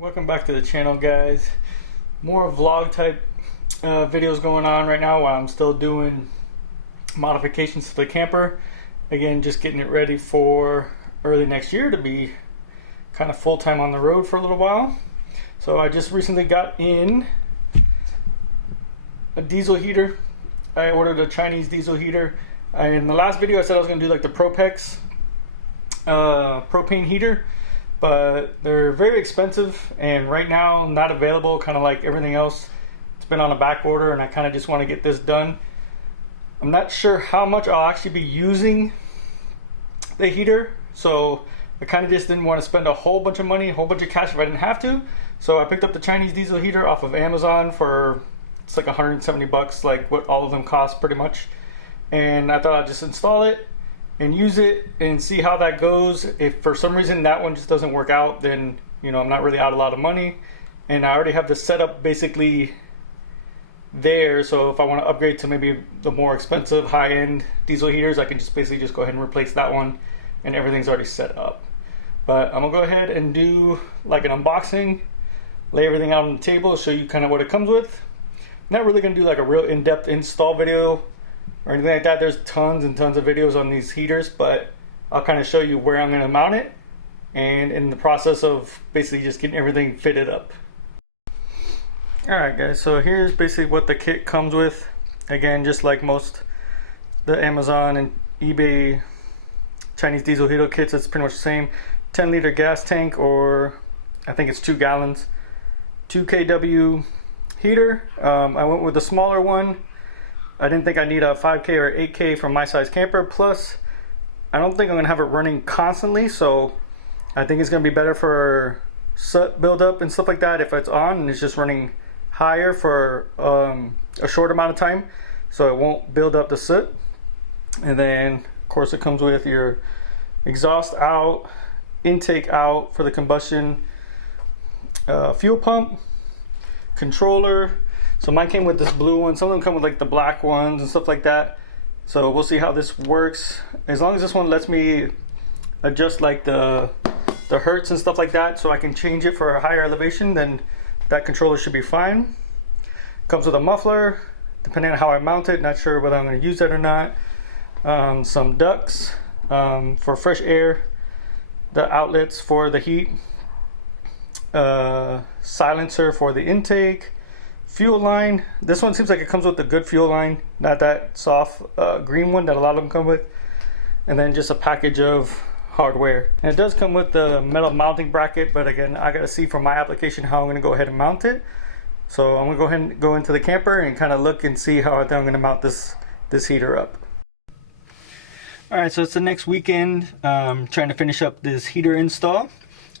Welcome back to the channel, guys. More vlog type videos going on right now while I'm still doing modifications to the camper. Again, just getting it ready for early next year to be kind of full-time on the road for a little while. So I just recently got in a diesel heater. I ordered a Chinese diesel heater. In the last video I said I was going to do like the Propex propane heater, but they're very expensive and right now not available, kind of like everything else. It's been on a back order and I kind of just want to get this done. I'm not sure how much I'll actually be using the heater, so I kind of just didn't want to spend a whole bunch of money, a whole bunch of cash if I didn't have to. So I picked up the Chinese diesel heater off of Amazon for, it's like 170 bucks, like what all of them cost pretty much. And I thought I'd just install it and use it and see how that goes. If for some reason that one just doesn't work out, then I'm not really out a lot of money, and I already have the setup basically there. So if I want to upgrade to maybe the more expensive high-end diesel heaters, I can just basically just go ahead and replace that one and everything's already set up. But I'm gonna go ahead and do like an unboxing, lay everything out on the table, show you kind of what it comes with. Not really gonna do like a real in-depth install video or anything like that. There's tons and tons of videos on these heaters, but I'll kind of show you where I'm going to mount it and in the process of basically just getting everything fitted up. Alright guys, so here's basically what the kit comes with. Again, just like most the Amazon and eBay Chinese diesel heater kits, it's pretty much the same. 10-liter gas tank, or I think it's 2 gallons, 2 kW heater. I went with the smaller one. I didn't think I need a 5K or 8K from my size camper. Plus, I don't think I'm gonna have it running constantly, so I think it's gonna be better for soot buildup and stuff like that if it's on and it's just running higher for a short amount of time, so it won't build up the soot. And then, of course, it comes with your exhaust out, intake out for the combustion, fuel pump, controller. So mine came with this blue one. Some of them come with like the black ones and stuff like that. So we'll see how this works. As long as this one lets me adjust like the hertz and stuff like that, so I can change it for a higher elevation, then that controller should be fine. Comes with a muffler, depending on how I mount it. Not sure whether I'm going to use that or not. Some ducts for fresh air, the outlets for the heat, silencer for the intake, fuel line. This one seems like it comes with a good fuel line, not that soft green one that a lot of them come with. And then just a package of hardware. And it does come with the metal mounting bracket, but again, I gotta see from my application how I'm gonna go ahead and mount it. So I'm gonna go ahead and go into the camper and kind of look and see how I'm gonna mount this heater up. Alright, so it's the next weekend. Trying to finish up this heater install.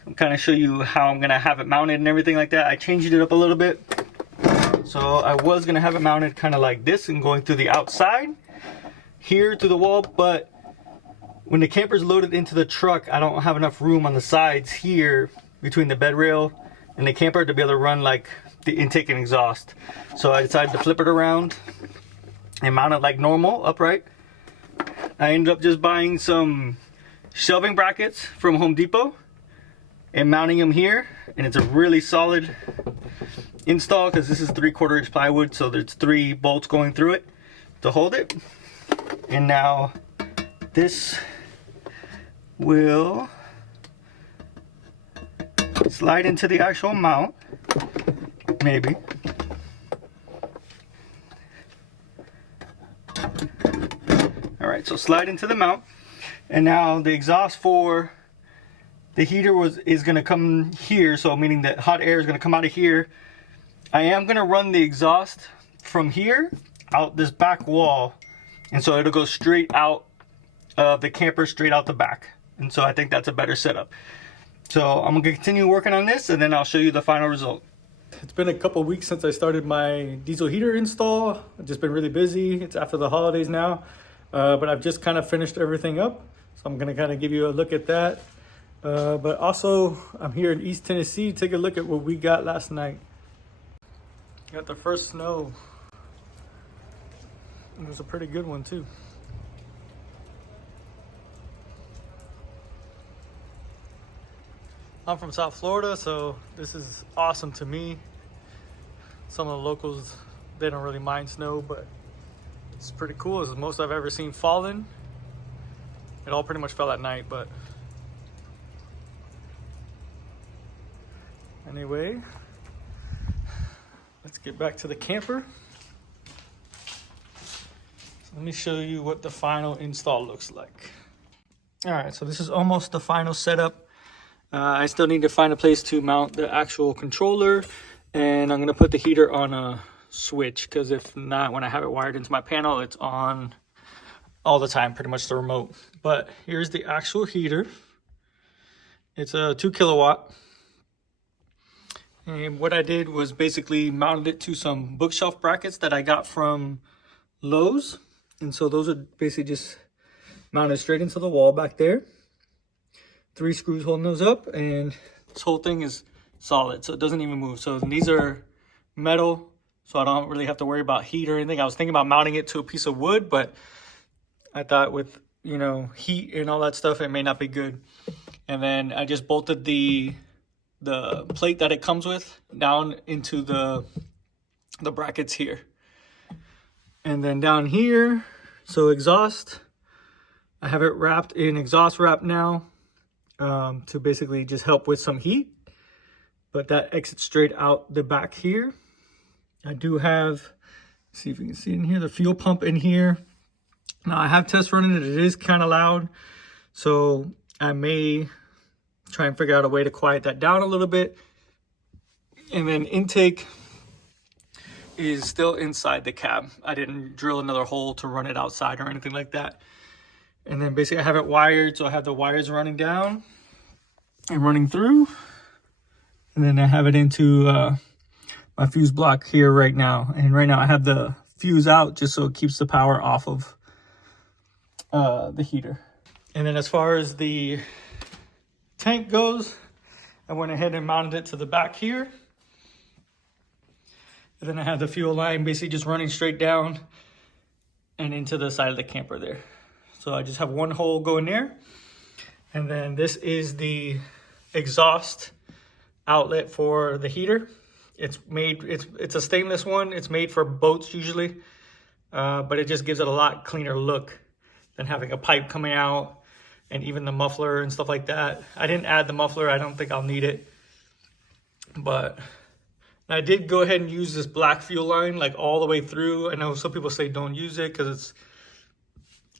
I'm kind of show you how I'm gonna have it mounted and everything like that. I changed it up a little bit. So I was gonna have it mounted kind of like this and going through the outside here to the wall, but when the camper's loaded into the truck, I don't have enough room on the sides here between the bed rail and the camper to be able to run like the intake and exhaust. So I decided to flip it around and mount it like normal, upright. I ended up just buying some shelving brackets from Home Depot and mounting them here, and it's a really solid install because this is 3/4 inch plywood, so there's 3 bolts going through it to hold it. And now this will slide into the actual mount, maybe. Alright, so slide into the mount, and now the exhaust for the heater is going to come here, so meaning that hot air is going to come out of here. I am going to run the exhaust from here out this back wall, and so it'll go straight out of the camper, straight out the back. And so I think that's a better setup. So I'm going to continue working on this and then I'll show you the final result. It's been a couple weeks since I started my diesel heater install. I've just been really busy. It's after the holidays now, but I've just kind of finished everything up. So I'm going to kind of give you a look at that. But also I'm here in East Tennessee. Take a look at what we got last night. Got the first snow. It was a pretty good one too. I'm from South Florida, so this is awesome to me. Some of the locals, they don't really mind snow, but it's pretty cool. It's the most I've ever seen falling. It all pretty much fell at night, but anyway, let's get back to the camper. So let me show you what the final install looks like. All right, so this is almost the final setup. I still need to find a place to mount the actual controller, and I'm gonna put the heater on a switch, because if not, when I have it wired into my panel, it's on all the time, pretty much the remote. But here's the actual heater. It's a 2 kilowatt. And what I did was basically mounted it to some bookshelf brackets that I got from Lowe's. And so those are basically just mounted straight into the wall back there. 3 screws holding those up, and this whole thing is solid, so it doesn't even move. So these are metal, so I don't really have to worry about heat or anything. I was thinking about mounting it to a piece of wood, but I thought with, you know, heat and all that stuff, it may not be good. And then I just bolted the plate that it comes with down into the brackets here. And then down here, so exhaust, I have it wrapped in exhaust wrap now, to basically just help with some heat, but that exits straight out the back here. I do have, see if you can see in here, the fuel pump in here. Now I have test running it. It is kind of loud, so I may try and figure out a way to quiet that down a little bit. And then intake is still inside the cab. I didn't drill another hole to run it outside or anything like that. And then basically I have it wired, so I have the wires running down and running through. And then I have it into my fuse block here right now. And right now I have the fuse out just so it keeps the power off of the heater. And then as far as the tank goes, I went ahead and mounted it to the back here. And then I have the fuel line basically just running straight down and into the side of the camper there. So I just have one hole going there. And then this is the exhaust outlet for the heater. It's a stainless one. It's made for boats usually, but it just gives it a lot cleaner look than having a pipe coming out and even the muffler and stuff like that. I didn't add the muffler. I don't think I'll need it. But I did go ahead and use this black fuel line like all the way through. I know some people say don't use it because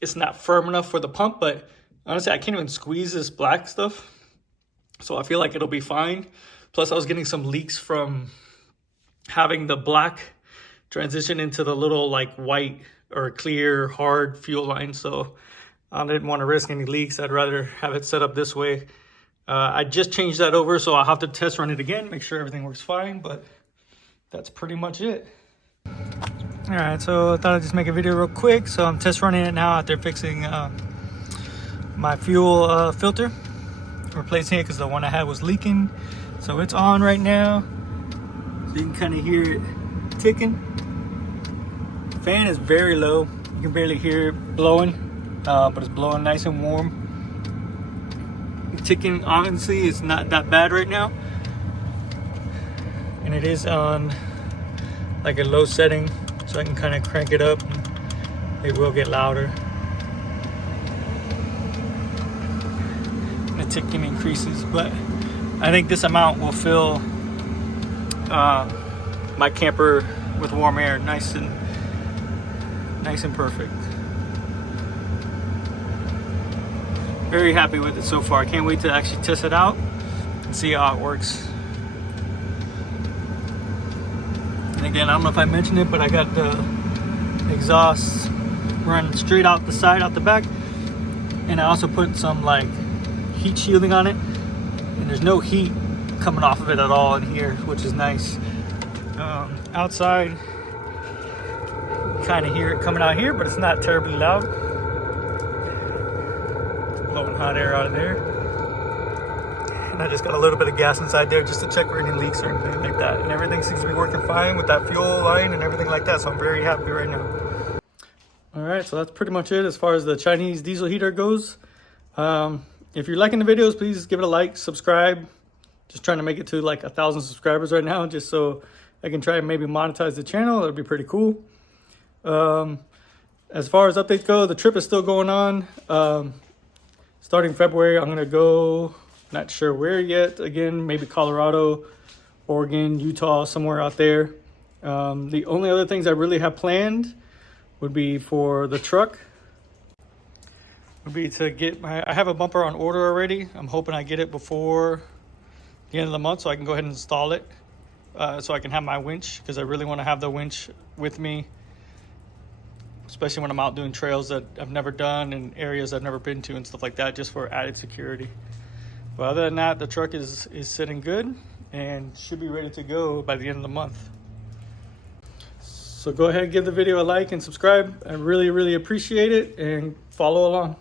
it's not firm enough for the pump, but honestly, I can't even squeeze this black stuff. So I feel like it'll be fine. Plus I was getting some leaks from having the black transition into the little like white or clear hard fuel line. So I didn't want to risk any leaks. I'd rather have it set up this way. I just changed that over, so I'll have to test run it again, make sure everything works fine, but that's pretty much it. All right, so I thought I'd just make a video real quick. So I'm test running it now after fixing my fuel filter, replacing it because the one I had was leaking. So it's on right now. So you can kind of hear it ticking. The fan is very low. You can barely hear it blowing, but it's blowing nice and warm. Ticking, honestly, it's not that bad right now. And it is on like a low setting, so I can kind of crank it up. It will get louder. And the ticking increases, but I think this amount will fill my camper with warm air, nice and perfect. Very happy with it so far. I can't wait to actually test it out and see how it works. And again, I don't know if I mentioned it, but I got the exhaust running straight out the side, out the back. And I also put some like heat shielding on it. And there's no heat coming off of it at all in here, which is nice. Outside, kind of hear it coming out here, but it's not terribly loud. It's blowing hot air out of there. And I just got a little bit of gas inside there just to check for any leaks or anything like that. And everything seems to be working fine with that fuel line and everything like that. So I'm very happy right now. All right, so that's pretty much it as far as the Chinese diesel heater goes. If you're liking the videos, please give it a like, subscribe, Just trying to make it to like 1,000 subscribers right now, just so I can try and maybe monetize the channel. That'd be pretty cool. As far as updates go, the trip is still going on. Starting February, I'm gonna go, not sure where yet. Again, maybe Colorado, Oregon, Utah, somewhere out there. The only other things I really have planned would be for the truck. Would be to get I have a bumper on order already. I'm hoping I get it before the end of the month so I can go ahead and install it. So I can have my winch, because I really want to have the winch with me, especially when I'm out doing trails that I've never done and areas I've never been to and stuff like that, just for added security. But other than that, the truck is sitting good and should be ready to go by the end of the month. So go ahead and give the video a like and subscribe. I really, really appreciate it, and follow along.